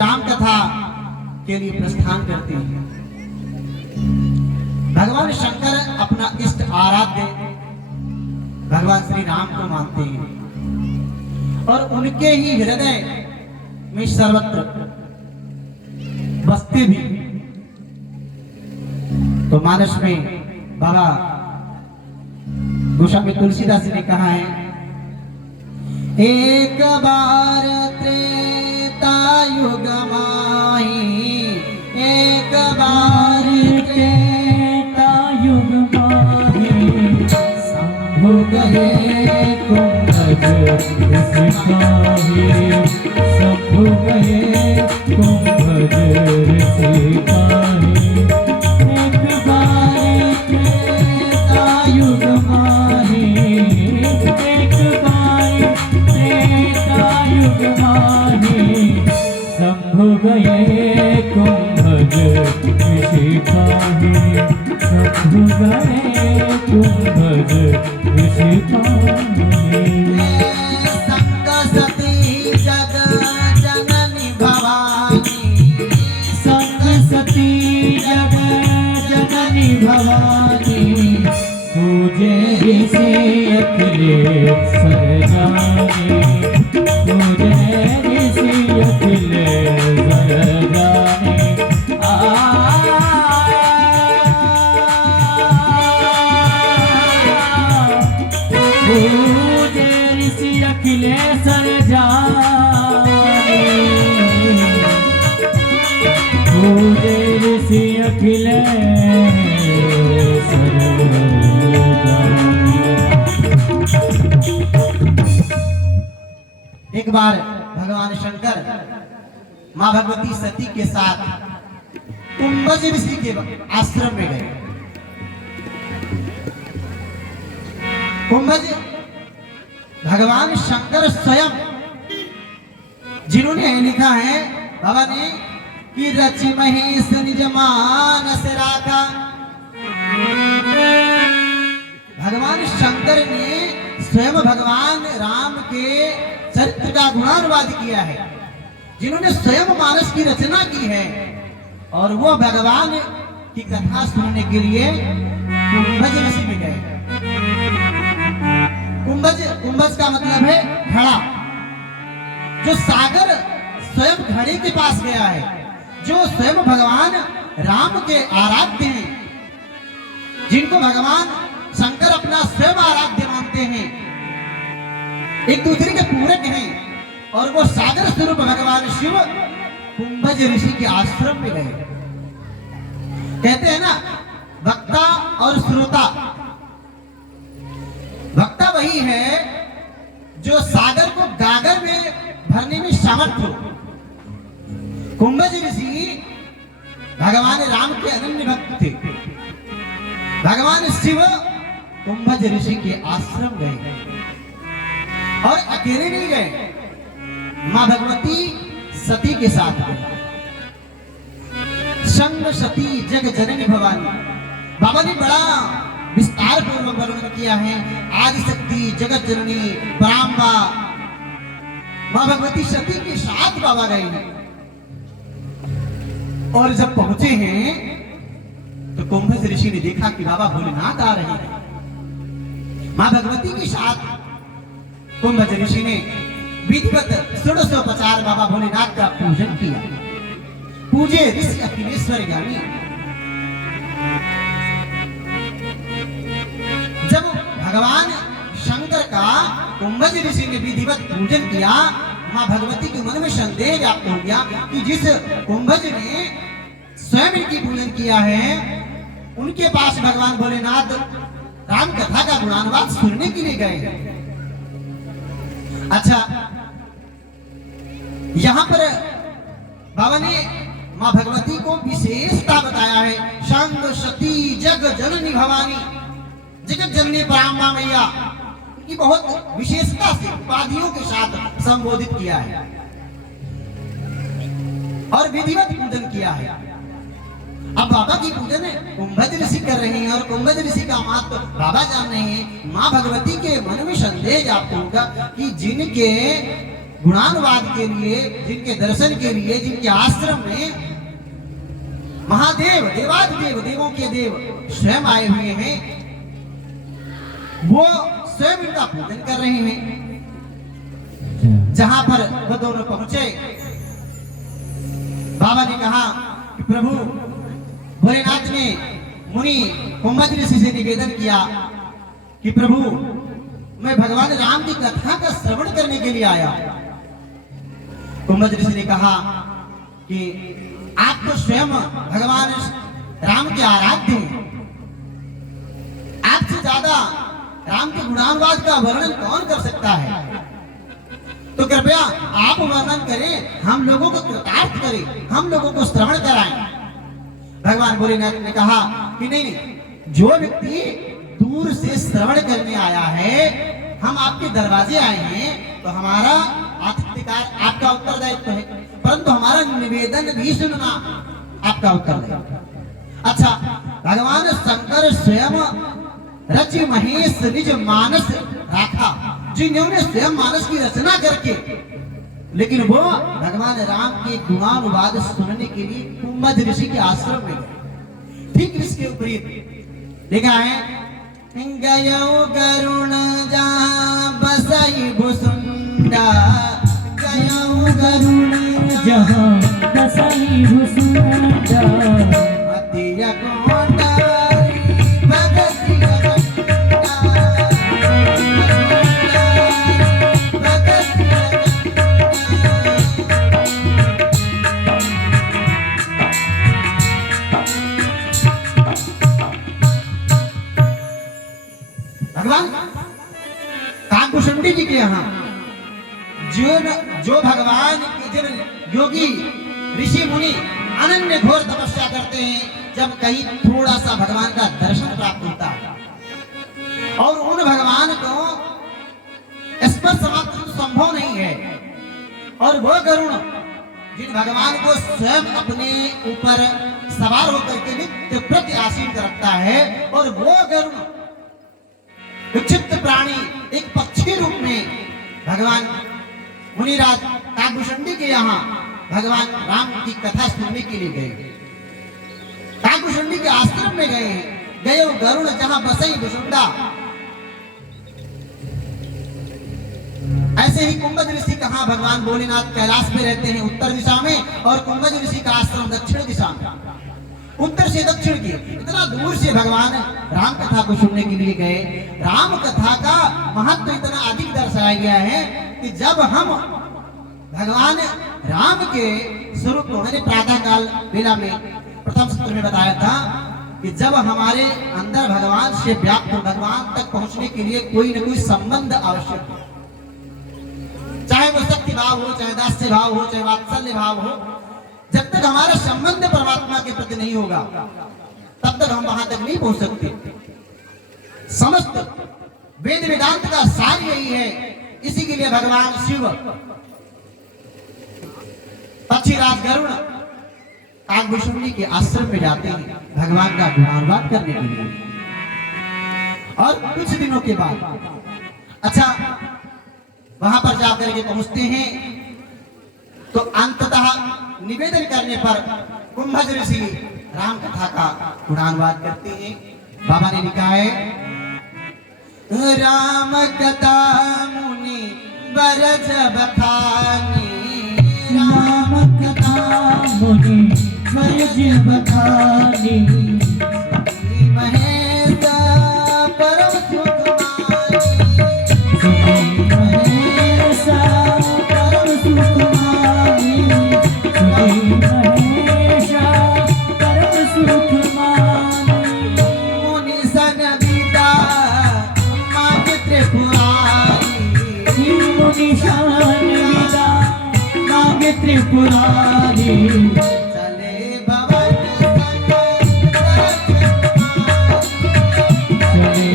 राम कथा के लिए प्रस्थान करते हैं। भगवान शंकर अपना इष्ट आराध्य भगवान श्री राम को मानते हैं और उनके ही हृदय में सर्वत्र बसते भी। तो मानस में बाबा गोस्वामी तुलसीदास जी ने कहा है, एक बार त्रेता युग माही, एक बार त्रेता युग माही, शंभु गए कुंभज ऋषिकाहि, शंभु गए कुंभज ऋषिकाहि। एक बार त्रेता युग माही, एक बार त्रेता युग माही, शंभु गए कुंभज ऋषिकाहि, शंभु गए कुंभज ऋषिकाहि। संग सती जग जननी भवानी, संग सती जग जननी भवानी, पूजे ऋषि अखिलेश सरजानी, पूजे ऋषि अखिलेश सरजानी। पूजे ऋषि अखिलेश सरजानी, पूजे ऋषि अखिलेश एक बार भगवान शंकर मां भगवती सती के साथ कुंभज ऋषि के आश्रम में गए। कुंभज भगवान शंकर स्वयं, जिन्होंने लिखा है बाबा ने कि रचि महेश निज मानस राखा। भगवान शंकर ने स्वयं भगवान राम के चरित्र का गुणानुवाद किया है, जिन्होंने स्वयं मानस की रचना की है। और वो भगवान की कथा सुनने के लिए कुंभज ऋषि में गए। कुंभज का मतलब है घड़ा, जो सागर स्वयं घड़े के पास गया है, जो स्वयं भगवान राम के आराध्य हैं, जिनको भगवान शंकर अपना स्वयं आराध्य मानते हैं, एक दूसरे के पूरक हैं। और वो सागर स्वरूप भगवान शिव कुंभज ऋषि के आश्रम में गए। कहते हैं ना, वक्ता और श्रोता। वक्ता वही है जो सागर को गागर में भरने में समर्थ हो। कुंभज ऋषि भगवान राम के अनन्य भक्त थे। भगवान शिव कुंभज ऋषि के आश्रम गए और अकेले नहीं गए, मां भगवती सती के साथ गए। संग सती जग जननी भवानी, बाबा ने बड़ा विस्तार पूर्वक वर्णन किया है। आदि शक्ति जगत जननी पराम्बा मां भगवती सती के साथ बाबा गए हैं। और जब पहुंचे हैं तो कुंभज ऋषि ने देखा कि बाबा भोलेनाथ आ रहे हैं। मां भगवती के साथ कुंभज ऋषि ने विधिवत 1650 बाबा भोलेनाथ का पूजन किया। पूजे ऋषि अखिलेश्वर ज्ञानी। जब भगवान शंकर का कुंभज ऋषि ने विधिवत पूजन किया, मां भगवती के मन में संदेह व्याप्त हो गया कि जिस कुंभज ने स्वयं इनकी पूजन किया है, उनके पास भगवान भोलेनाथ राम कथा का गुणानुवाद सुनने के लिए गए। अच्छा, यहां पर बाबा ने मां भगवती को विशेषता बताया है। संग सती जग जननी भवानी, जगत जननी पराम्बा मैया की बहुत विशेषता से उपाधियों के साथ संबोधित किया है और विधिवत पूजन किया है। अब बाबा की पूजन कुंभज ऋषि कर रहे हैं और कुंभज ऋषि का महत्व बाबा जान रहे हैं। मां भगवती के मन में संदेह व्याप्त होगा कि जिनके गुणानुवाद के लिए, जिनके दर्शन के लिए, जिनके आश्रम में महादेव, देवाधिदेव, देवों के देव स्वयं आए हुए हैं, वो स्वयं इनका पूजन कर रहे हैं। जहां पर वो दोनों पहुंचे, बाबा ने कहा कि प्रभु, भोलेनाथ ने मुनि कुंभज ऋषि से निवेदन किया कि प्रभु, मैं भगवान राम की कथा का श्रवण करने के लिए आया। कुंभज ऋषि ने कहा कि आप तो स्वयं भगवान राम के आराध्य हैं, आपसे ज्यादा राम के गुणानुवाद का वर्णन कौन कर सकता है? तो कृपया आप वर्णन करें, हम लोगों को कृतार्थ करें, हम लोगों को श्रवण कराएं। भगवान भोलेनाथ ने कहा कि नहीं, जो व्यक्ति दूर से श्रवण करने आया है, हम आपके दरवाजे आए हैं, तो हमारा आतिथ्यकार आपका उत्तरदायित्व है, परंतु हमारा निवेदन भी सुनना आपका उत्तरदायित्व। अच्छा, भगवान शंकर स्वयं रच महेश निज मानस राखा, जिन्होंने स्वयं मानस की रचना करके, लेकिन वो भगवान राम के गुणानुवाद सुनने के लिए कुंभज ऋषि के आश्रम में गए। ठीक इसके विपरीत लिखा है, गयो गरुण जहाँ बसई भुसुंडा, गयो गरुण जहाँ बसई भुसुंडा, मतिया कोंडा भगति काकभूषुंडी जी के यहाँ जो भगवान के जिन योगी ऋषि मुनि अनन्य घोर तपस्या करते हैं, जब कहीं थोड़ा सा भगवान का दर्शन प्राप्त होता है और उन भगवान को स्पर्श मात्र संभव नहीं है, और वो गरुण जिन भगवान को स्वयं अपने ऊपर सवार होकर के नित्य प्रति आसीन रखता है, और वो गरुण विक्षिप्त प्राणी एक पक्षी रूप में भगवान मुनिराज काकभूषुंडी के यहाँ भगवान राम की कथा सुनने के लिए गए। काकभूषुंडी के आश्रम में गए, गयो गरुण जहाँ बसई भुसुंडा। ऐसे ही कुंभज ऋषि कहाँ भगवान भोलेनाथ कैलाश में रहते हैं उत्तर दिशा में, और कुंभज ऋषि का आश्रम दक्षिण दिशा में। उत्तर से दक्षिण की इतना दूर से भगवान राम कथा को सुनने के लिए गए। राम कथा का महत्व इतना अधिक दर्शाया गया है कि जब हम भगवान राम के स्वरूप को, मैंने प्रातः काल बेला में प्रथम सत्र में बताया था कि जब हमारे अंदर भगवान से व्याप्त भगवान तक पहुंचने के लिए कोई न कोई संबंध आवश्यक है, चाहे वो शक्ति भाव हो, चाहे दास्य भाव हो, चाहे वात्सल्य भाव हो, जब तक हमारा संबंध परमात्मा के प्रति नहीं होगा तब तक हम वहां तक नहीं पहुंच सकते। समस्त वेद वेदांत का सार यही है। इसी के लिए भगवान शिव पक्षीराज गरुड़ काकभूषुंडी के आश्रम में जाते हैं भगवान का गुणानुवाद करने के लिए। और कुछ दिनों के बाद अच्छा वहां पर जाकर के पहुंचते हैं, तो अंततः निवेदन करने पर कुंभज ऋषि राम कथा का गुणानुवाद करते हैं। बाबा ने लिखा है, राम कथा मुनि बरज बखानी, राम कथा मुनि बरज बखानी, महेश परम सुख महेश परम सुख मानी, महेश परम सुख मानी, मुनि सन विदा मांग त्रिपुरारी, मुनि सन विदा मांग त्रिपुरारी, चले भवन संग चले